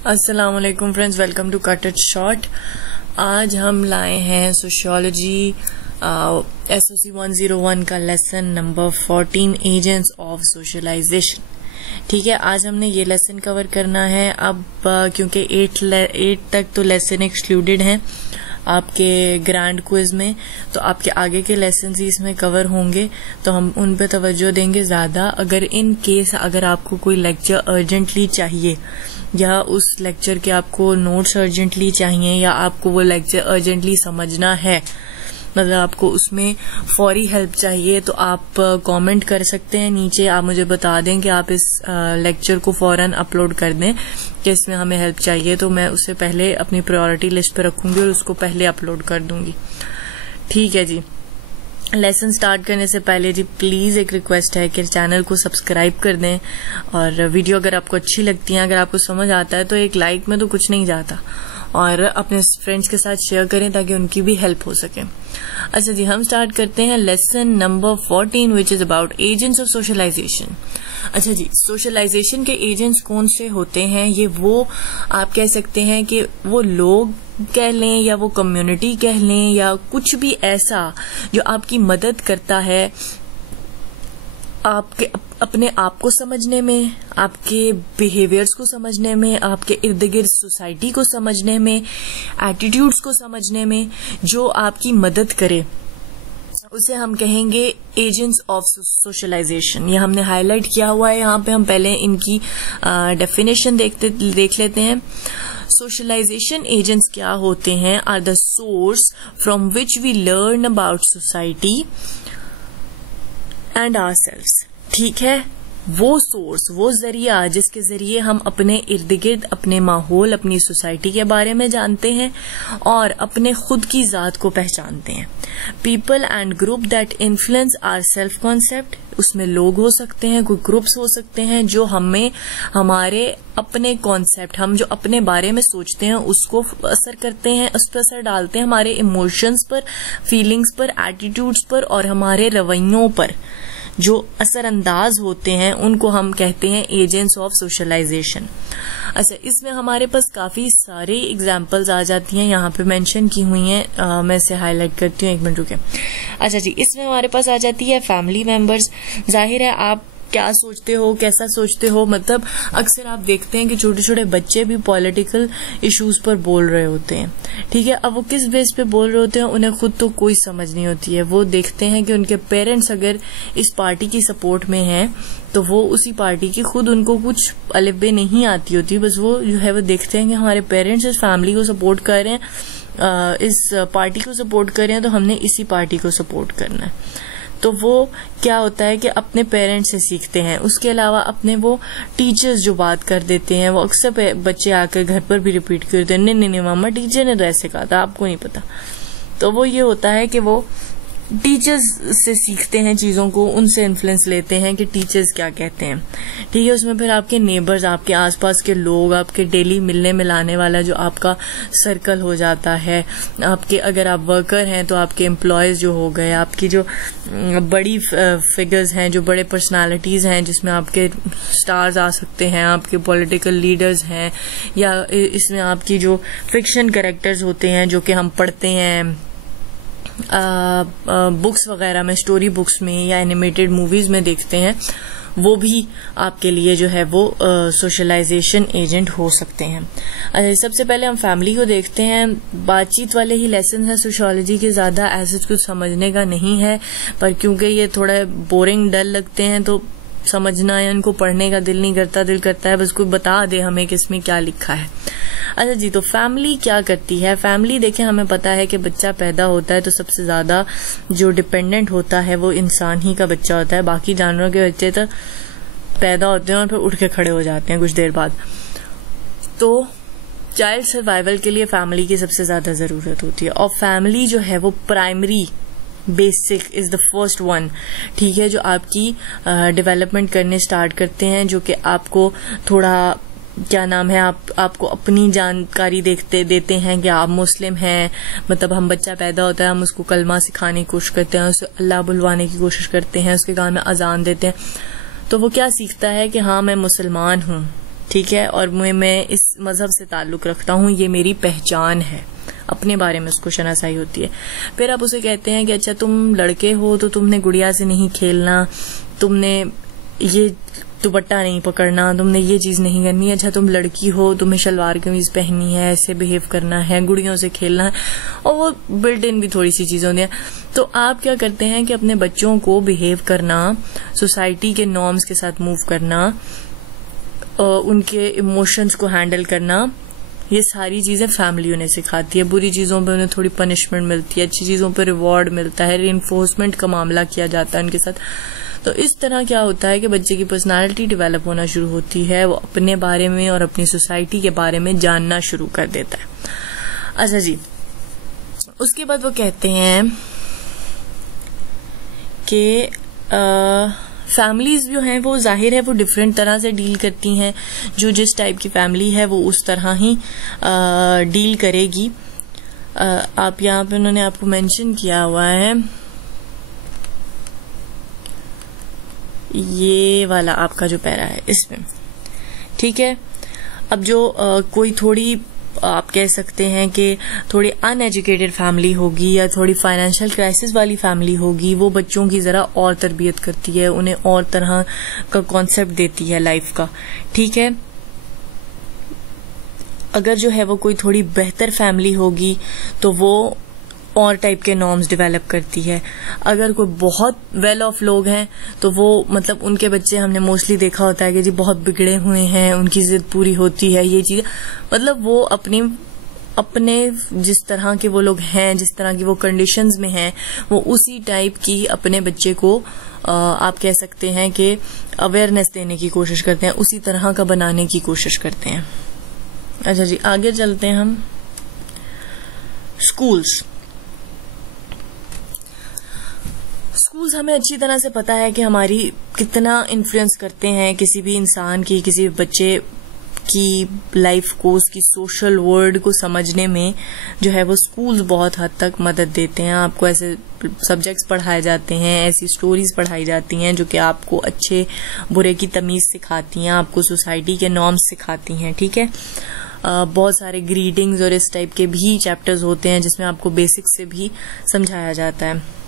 अस्सलाम वालेकुम friends, welcome to cut it short. आज हम लाए हैं सोशियोलॉजी SOC 101 का lesson number 14 agents of socialization. ठीक है, आज हमने ये लेसन कवर करना है। अब क्योंकि 8 तक तो लेसन एक्सक्लूडेड हैं आपके ग्रैंड क्विज में, तो आपके आगे के लेसन ही इसमें कवर होंगे, तो हम उन पे तवज्जो देंगे ज्यादा। अगर आपको कोई लेक्चर अर्जेंटली चाहिए या उस लेक्चर के आपको नोट्स अर्जेंटली चाहिए या आपको वो लेक्चर अर्जेंटली समझना है, मतलब आपको उसमें फौरी हेल्प चाहिए, तो आप कमेंट कर सकते हैं नीचे। आप मुझे बता दें कि आप इस लेक्चर को फौरन अपलोड कर दें कि इसमें हमें हेल्प चाहिए, तो मैं उससे पहले अपनी प्रायोरिटी लिस्ट पे रखूंगी और उसको पहले अपलोड कर दूंगी। ठीक है जी। लेसन स्टार्ट करने से पहले जी प्लीज एक रिक्वेस्ट है कि चैनल को सब्सक्राइब कर दें, और वीडियो अगर आपको अच्छी लगती है, अगर आपको समझ आता है, तो एक लाइक में तो कुछ नहीं जाता, और अपने फ्रेंड्स के साथ शेयर करें ताकि उनकी भी हेल्प हो सके। अच्छा जी, हम स्टार्ट करते हैं lesson number 14 which is about agents of socialization. अच्छा जी, सोशलाइजेशन के एजेंट्स कौन से होते हैं? ये वो आप कह सकते हैं कि वो लोग कह लें या वो कम्युनिटी कह लें या कुछ भी ऐसा जो आपकी मदद करता है आपके अपने आप को समझने में, आपके बिहेवियर्स को समझने में, आपके इर्द गिर्द सोसाइटी को समझने में, एटीट्यूड्स को समझने में, जो आपकी मदद करे, उसे हम कहेंगे एजेंट्स ऑफ सोशलाइजेशन। ये हमने हाईलाइट किया हुआ है यहाँ पे। हम पहले इनकी डेफिनेशन देख लेते हैं। सोशलाइजेशन एजेंट्स क्या होते हैं? Are the source from which we learn about society and ourselves. ठीक है, वो सोर्स, वो जरिया जिसके जरिए हम अपने इर्द गिर्द, अपने माहौल, अपनी सोसाइटी के बारे में जानते हैं और अपने खुद की जात को पहचानते हैं। People and group that influence our self concept. उसमें लोग हो सकते हैं, कोई ग्रुप्स हो सकते हैं जो हमें हमारे अपने कॉन्सेप्ट, हम जो अपने बारे में सोचते हैं उसको असर करते हैं, उस पर असर डालते हैं, हमारे इमोशंस पर, फीलिंग्स पर, एटीट्यूड्स पर और हमारे रवैयों पर जो असरअंदाज होते हैं, उनको हम कहते हैं एजेंट्स ऑफ सोशलाइजेशन। अच्छा, इसमें हमारे पास काफी सारे एग्जाम्पल्स आ जाती हैं, यहाँ पे मेंशन की हुई हैं। मैं इसे हाईलाइट करती हूँ, एक मिनट रुके। अच्छा जी, इसमें हमारे पास आ जाती है फैमिली मेंबर्स। जाहिर है आप क्या सोचते हो, कैसा सोचते हो, मतलब अक्सर आप देखते हैं कि छोटे छोटे बच्चे भी पॉलिटिकल इश्यूज पर बोल रहे होते हैं। ठीक है, अब वो किस बेस पे बोल रहे होते हैं उन्हें खुद तो कोई समझ नहीं होती है। वो देखते हैं कि उनके पेरेंट्स अगर इस पार्टी की सपोर्ट में हैं तो वो उसी पार्टी की, खुद उनको कुछ अलिफ बे नहीं आती होती, बस वो जो है वो देखते हैं कि हमारे पेरेंट्स इस फैमिली को सपोर्ट कर रहे हैं, इस पार्टी को सपोर्ट कर रहे हैं, तो हमने इसी पार्टी को सपोर्ट करना है। तो वो क्या होता है कि अपने पेरेंट्स से सीखते हैं। उसके अलावा अपने वो टीचर्स जो बात कर देते हैं, वो अक्सर बच्चे आकर घर पर भी रिपीट करते हैं, नहीं मामा टीचर ने तो ऐसे कहा था, आपको नहीं पता। तो वो ये होता है कि वो टीचर्स से सीखते हैं चीजों को, उनसे इन्फ्लुएंस लेते हैं कि टीचर्स क्या कहते हैं। ठीक है, उसमें फिर आपके नेबर्स, आपके आसपास के लोग, आपके डेली मिलने मिलाने वाला जो आपका सर्कल हो जाता है, आपके अगर आप वर्कर हैं तो आपके एम्प्लॉयज जो हो गए, आपकी जो बड़ी फिगर्स हैं, जो बड़े पर्सनालिटीज हैं जिसमें आपके स्टार्स आ सकते हैं, आपके पॉलिटिकल लीडर्स हैं, या इसमें आपकी जो फिक्शन कैरेक्टर्स होते हैं जो कि हम पढ़ते हैं बुक्स वगैरह में, स्टोरी बुक्स में या एनिमेटेड मूवीज में देखते हैं, वो भी आपके लिए जो है वो सोशलाइजेशन एजेंट हो सकते हैं। अच्छा, सबसे पहले हम फैमिली को देखते हैं। बातचीत वाले ही लेसन है सोशियोलॉजी के, ज्यादा ऐसा कुछ समझने का नहीं है, पर क्योंकि ये थोड़ा बोरिंग डल लगते हैं तो समझना या इनको पढ़ने का दिल नहीं करता, दिल करता है बस कोई बता दे हमें कि इसमें क्या लिखा है। अच्छा जी, तो फैमिली क्या करती है? फैमिली देखें, हमें पता है कि बच्चा पैदा होता है तो सबसे ज्यादा जो डिपेंडेंट होता है वो इंसान ही का बच्चा होता है। बाकी जानवरों के बच्चे तो पैदा होते हैं और फिर उठ के खड़े हो जाते हैं कुछ देर बाद। तो चाइल्ड सर्वाइवल के लिए फैमिली की सबसे ज्यादा जरूरत होती है, और फैमिली जो है वो primary basic is the first one. ठीक है, जो आपकी डेवलपमेंट करने स्टार्ट करते हैं, जो कि आपको थोड़ा क्या नाम है, आपको अपनी जानकारी देते हैं कि आप मुस्लिम हैं, मतलब हम बच्चा पैदा होता है हम उसको कलमा सिखाने की कोशिश करते हैं, उसे अल्लाह बुलवाने की कोशिश करते हैं, उसके कान में अजान देते हैं, तो वो क्या सीखता है कि हाँ मैं मुसलमान हूँ। ठीक है, और मैं इस मजहब से ताल्लुक रखता हूँ, ये मेरी पहचान है, अपने बारे में उसको शनासाई होती है। फिर आप उसे कहते हैं कि अच्छा तुम लड़के हो तो तुमने गुड़िया से नहीं खेलना, तुमने ये दुपट्टा नहीं पकड़ना, तुमने ये चीज नहीं करनी। अच्छा तुम लड़की हो, तुम्हें शलवार कमीज पहननी है, ऐसे बिहेव करना है, गुड़ियों से खेलना है, और वो बिल्ट इन भी थोड़ी सी चीजें होती हैं। तो आप क्या करते हैं कि अपने बच्चों को बिहेव करना, सोसाइटी के नॉर्म्स के साथ मूव करना, उनके इमोशंस को हैंडल करना, ये सारी चीजें फैमिली उन्हें सिखाती है। बुरी चीजों पे उन्हें थोड़ी पनिशमेंट मिलती है, अच्छी चीजों पे रिवॉर्ड मिलता है, रीइंफोर्समेंट का मामला किया जाता है उनके साथ। तो इस तरह क्या होता है कि बच्चे की पर्सनालिटी डेवलप होना शुरू होती है, वो अपने बारे में और अपनी सोसाइटी के बारे में जानना शुरू कर देता है। अच्छा जी, उसके बाद वो कहते हैं कि फैमिलीज जो हैं वो जाहिर है वो डिफरेंट तरह से डील करती हैं, जो जिस टाइप की फैमिली है वो उस तरह ही डील करेगी। आप यहाँ पे उन्होंने आपको मेंशन किया हुआ है, ये वाला आपका जो पैरा है इसमें, ठीक है। अब जो कोई थोड़ी आप कह सकते हैं कि थोड़ी अनएजुकेटेड फैमिली होगी या थोड़ी फाइनेंशियल क्राइसिस वाली फैमिली होगी, वो बच्चों की जरा और तरबियत करती है, उन्हें और तरह का कॉन्सेप्ट देती है लाइफ का, ठीक है। अगर जो है वो कोई थोड़ी बेहतर फैमिली होगी तो वो और टाइप के नॉर्म्स डेवलप करती है। अगर कोई बहुत वेल ऑफ लोग हैं तो वो मतलब उनके बच्चे हमने मोस्टली देखा होता है कि जी बहुत बिगड़े हुए हैं, उनकी जिद पूरी होती है, ये चीज मतलब वो अपने जिस तरह के वो लोग हैं, जिस तरह की वो कंडीशंस में हैं, वो उसी टाइप की अपने बच्चे को आप कह सकते हैं कि अवेयरनेस देने की कोशिश करते हैं, उसी तरह का बनाने की कोशिश करते हैं। अच्छा जी, आगे चलते हैं हम। स्कूल्स हमें अच्छी तरह से पता है कि हमारी कितना इन्फ्लुएंस करते हैं किसी भी इंसान की, किसी भी बच्चे की लाइफ को, उसकी सोशल वर्ल्ड को समझने में जो है वो स्कूल्स बहुत हद तक मदद देते हैं। आपको ऐसे सब्जेक्ट्स पढ़ाए जाते हैं, ऐसी स्टोरीज पढ़ाई जाती हैं जो कि आपको अच्छे बुरे की तमीज सिखाती हैं, आपको सोसाइटी के नॉर्म्स सिखाती हैं, ठीक है। बहुत सारे ग्रीटिंग्स और इस टाइप के भी चैप्टर्स होते हैं जिसमें आपको बेसिक्स से भी समझाया जाता है।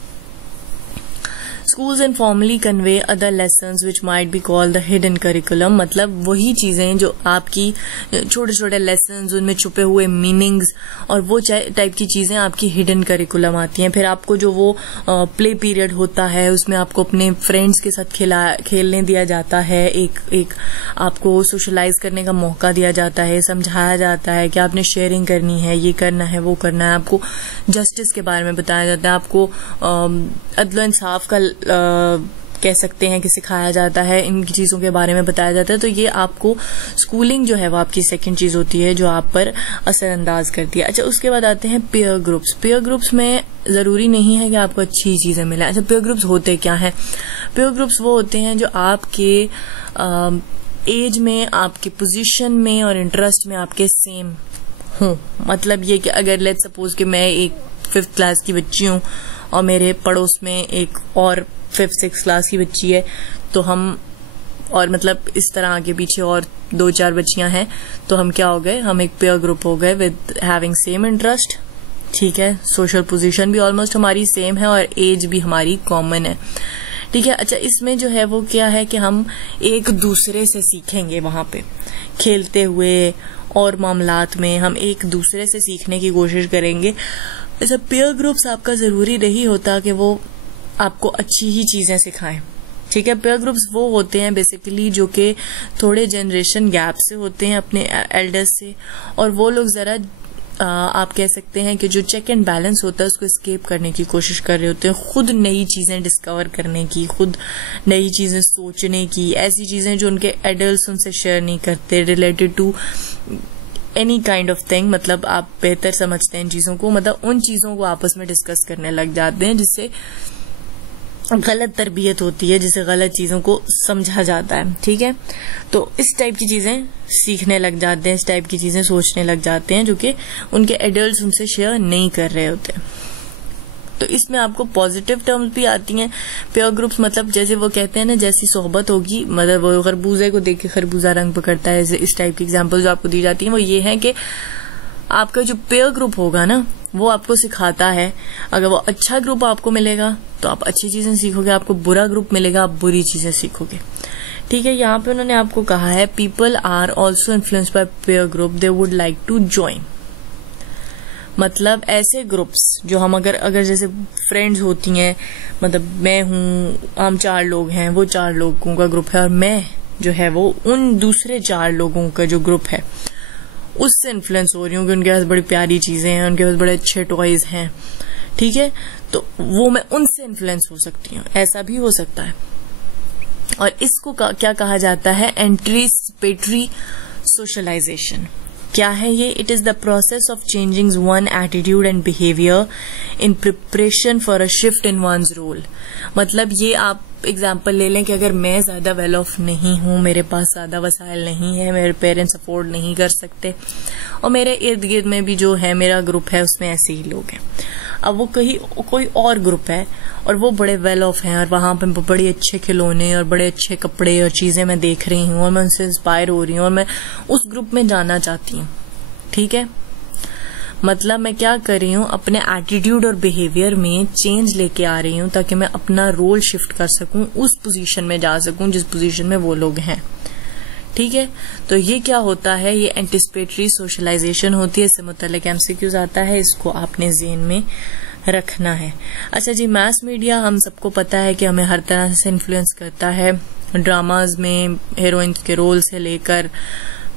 Schools informally convey other lessons which might be called the hidden curriculum, मतलब वही चीजें जो आपकी छोटे छोटे lessons, उनमें छुपे हुए meanings और वो टाइप की चीजें आपकी hidden curriculum आती हैं। फिर आपको जो वो play period होता है उसमें आपको अपने friends के साथ खेलने दिया जाता है, एक आपको socialize करने का मौका दिया जाता है, समझाया जाता है कि आपने शेयरिंग करनी है, ये करना है, वो करना है, आपको जस्टिस के बारे में बताया जाता है, आपको अदल इंसाफ का कह सकते हैं कि सिखाया जाता है, इन चीजों के बारे में बताया जाता है। तो ये आपको स्कूलिंग जो है वो आपकी सेकंड चीज होती है जो आप पर असरअंदाज करती है। अच्छा, उसके बाद आते हैं पीयर ग्रुप्स। पीयर ग्रुप्स में जरूरी नहीं है कि आपको अच्छी चीजें मिले। अच्छा, पीयर ग्रुप्स होते क्या हैं? पीयर ग्रुप्स वो होते हैं जो आपके एज में, आपके पोजीशन में और इंटरेस्ट में आपके सेम हो। मतलब ये कि अगर लेट्स सपोज कि मैं एक 5th क्लास की बच्ची हूँ और मेरे पड़ोस में एक और 5th 6th क्लास की बच्ची है, तो हम और मतलब इस तरह आगे पीछे और 2-4 बच्चियां हैं, तो हम क्या हो गए, हम एक पेयर ग्रुप हो गए विद हैविंग सेम इंटरेस्ट, ठीक है। सोशल पोजीशन भी ऑलमोस्ट हमारी सेम है और एज भी हमारी कॉमन है, ठीक है। अच्छा, इसमें जो है वो क्या है कि हम एक दूसरे से सीखेंगे, वहां पे खेलते हुए और मामलात में हम एक दूसरे से सीखने की कोशिश करेंगे। अच्छा, पीयर ग्रुप्स आपका जरूरी नहीं होता कि वो आपको अच्छी ही चीजें सिखाएं, ठीक है। पीयर ग्रुप्स वो होते हैं बेसिकली जो कि थोड़े जनरेशन गैप से होते हैं अपने एल्डर्स से, और वो लोग जरा आप कह सकते हैं कि जो चेक एंड बैलेंस होता है उसको एस्केप करने की कोशिश कर रहे होते हैं, खुद नई चीजें डिस्कवर करने की, खुद नई चीजें सोचने की, ऐसी चीजें जो उनके एडल्ट्स उनसे शेयर नहीं करते, related to any kind of thing. मतलब आप बेहतर समझते हैं इन चीजों को, मतलब उन चीजों को आपस में डिस्कस करने लग जाते हैं जिससे गलत तरबियत होती है, जिससे गलत चीजों को समझा जाता है, ठीक है। तो इस टाइप की चीजें सीखने लग जाते हैं, इस टाइप की चीजें सोचने लग जाते हैं जो कि उनके एडल्ट्स उनसे शेयर नहीं कर रहे होते। तो इसमें आपको पॉजिटिव टर्म्स भी आती हैं। पेयर ग्रुप्स मतलब जैसे वो कहते हैं ना, जैसी सोहबत होगी, मतलब वो खरबूजे को देख के खरबूजा रंग पकड़ता है, इस टाइप की एग्जाम्पल जो आपको दी जाती है वो ये है कि आपका जो पेयर ग्रुप होगा ना वो आपको सिखाता है, अगर वो अच्छा ग्रुप आपको मिलेगा तो आप अच्छी चीजें सीखोगे, आपको बुरा ग्रुप मिलेगा आप बुरी चीजें सीखोगे। ठीक है, यहाँ पे उन्होंने आपको कहा है people are also influenced by peer group, they would like to join. मतलब ऐसे ग्रुप्स जो हम अगर जैसे फ्रेंड्स होती हैं, मतलब मैं हूं, हम 4 लोग हैं, वो 4 लोगों का ग्रुप है और मैं जो है वो उन दूसरे 4 लोगों का जो ग्रुप है उससे इन्फ्लुएंस हो रही हूँ कि उनके पास बड़ी प्यारी चीजें हैं, उनके पास बड़े अच्छे टॉयज हैं। ठीक है, तो वो मैं उनसे इन्फ्लुएंस हो सकती हूँ, ऐसा भी हो सकता है। और इसको क्या कहा जाता है? Anticipatory socialization. क्या है ये? It is the process of changing one attitude and behaviour in preparation for a shift in one's role. मतलब ये आप एग्जाम्पल ले लें कि अगर मैं ज्यादा वेल ऑफ नहीं हूं, मेरे पास ज्यादा वसाइल नहीं है, मेरे पेरेंट्स अफोर्ड नहीं कर सकते और मेरे इर्द गिर्द में भी जो है मेरा ग्रुप है उसमें ऐसे ही लोग हैं। अब वो कोई और ग्रुप है और वो बड़े वेल ऑफ हैं और वहां पे बड़े अच्छे खिलौने और बड़े अच्छे कपड़े और चीजें मैं देख रही हूँ और मैं उनसे इंस्पायर हो रही हूँ और मैं उस ग्रुप में जाना चाहती हूँ। ठीक है, मतलब मैं क्या कर रही हूँ, अपने एटीट्यूड और बिहेवियर में चेंज लेके आ रही हूँ ताकि मैं अपना रोल शिफ्ट कर सकूं, उस पोजीशन में जा सकूं जिस पोजीशन में वो लोग हैं। ठीक है, तो ये क्या होता है? ये एंटिसिपेटरी सोशलाइजेशन होती है। इससे मुतल्लिक एमसीक्यूज आता है, इसको आपने ज़हन में रखना है। अच्छा जी, मास मीडिया हम सबको पता है कि हमें हर तरह से इन्फ्लुएंस करता है। ड्रामाज में हीरोइंस के रोल से लेकर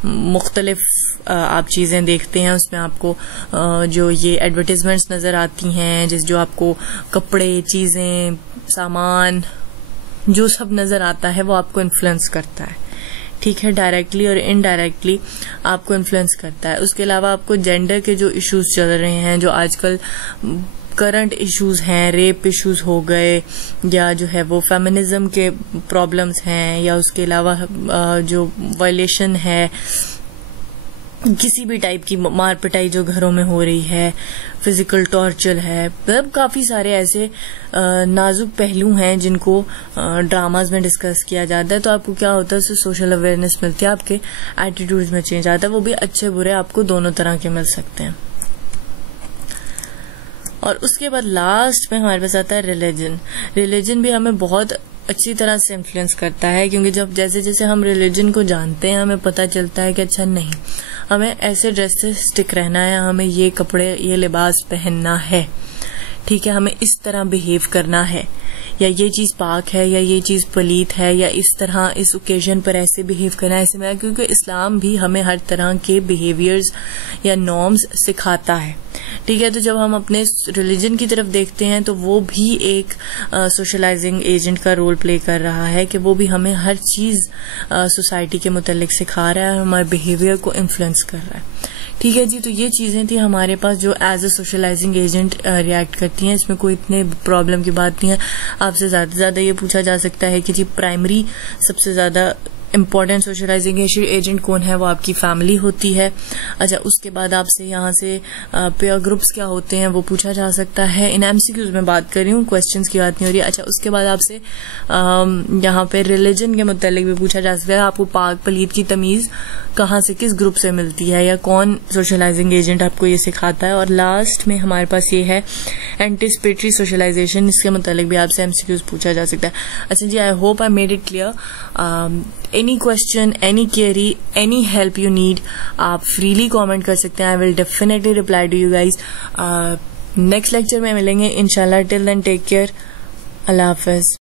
मुख्तलिफ आप चीजें देखते हैं, उसमें आपको जो ये एडवर्टाइजमेंट्स नजर आती हैं, जो आपको कपड़े, चीजें, सामान जो सब नजर आता है वो आपको इन्फ्लुएंस करता है। ठीक है, डायरेक्टली और इनडायरेक्टली आपको इन्फ्लुएंस करता है। उसके अलावा आपको जेंडर के जो इश्यूज चल रहे हैं, जो आजकल करंट इश्यूज हैं, रेप इश्यूज हो गए या जो है वो फेमिनिज्म के प्रॉब्लम्स हैं, या उसके अलावा जो वायलेशन है किसी भी टाइप की, मार पिटाई जो घरों में हो रही है, फिजिकल टॉर्चर है, मतलब काफी सारे ऐसे नाजुक पहलू हैं जिनको ड्रामाज में डिस्कस किया जाता है। तो आपको क्या होता है, उससे सोशल अवेयरनेस मिलती है, आपके एटीट्यूड्स में चेंज आता है, वो भी अच्छे बुरे आपको दोनों तरह के मिल सकते हैं। और उसके बाद लास्ट में हमारे पास आता है रिलीजन। रिलीजन भी हमें बहुत अच्छी तरह से इन्फ्लुएंस करता है, क्योंकि जब जैसे जैसे हम रिलीजन को जानते हैं हमें पता चलता है कि अच्छा नहीं, हमें ऐसे ड्रेस से स्टिक रहना है, हमें ये कपड़े, ये लिबास पहनना है। ठीक है, हमें इस तरह बिहेव करना है, या ये चीज पाक है, या ये चीज पलीत है, या इस तरह इस ओकेजन पर ऐसे बिहेव करना है, ऐसे में, क्योंकि इस्लाम भी हमें हर तरह के बिहेवियर्स या नॉर्म्स सिखाता है। ठीक है, तो जब हम अपने रिलीजन की तरफ देखते हैं तो वो भी एक सोशलाइजिंग एजेंट का रोल प्ले कर रहा है कि वो भी हमें हर चीज सोसाइटी के मुतालिक सिखा रहा है और हमारे बिहेवियर को इन्फ्लुएंस कर रहा है। ठीक है जी, तो ये चीजें थी हमारे पास जो as a socializing agent react करती हैं। इसमें कोई इतने प्रॉब्लम की बात नहीं है। आपसे ज्यादा से ज्यादा ये पूछा जा सकता है कि जी प्राइमरी सबसे ज्यादा इम्पोर्टेंट सोशलाइजिंग एजेंट कौन है, वो आपकी फैमिली होती है। अच्छा, उसके बाद आपसे यहाँ से पेयर ग्रुप्स क्या होते हैं वो पूछा जा सकता है। इन एमसीक्यूज में बात कर रही हूँ, क्वेश्चंस की बात नहीं हो रही है। अच्छा, उसके बाद आपसे यहाँ पे रिलीजन के मुतालिक भी पूछा जा सकता है, आपको पाक पलीत की तमीज कहाँ से, किस ग्रुप से मिलती है, या कौन सोशलाइजिंग एजेंट आपको ये सिखाता है। और लास्ट में हमारे पास ये है एंटिसिपेटरी सोशलाइजेशन, इसके मुतालिक भी आपसे एमसीक्यूज पूछा जा सकता है। अच्छा जी, I hope I made it clear. Any question, any query, any help you need, आप फ्रीली कमेंट कर सकते हैं। I will definitely reply to you guys. Next lecture में मिलेंगे इंशाल्लाह। टिल देन टेक केयर, अल्लाह हाफिज।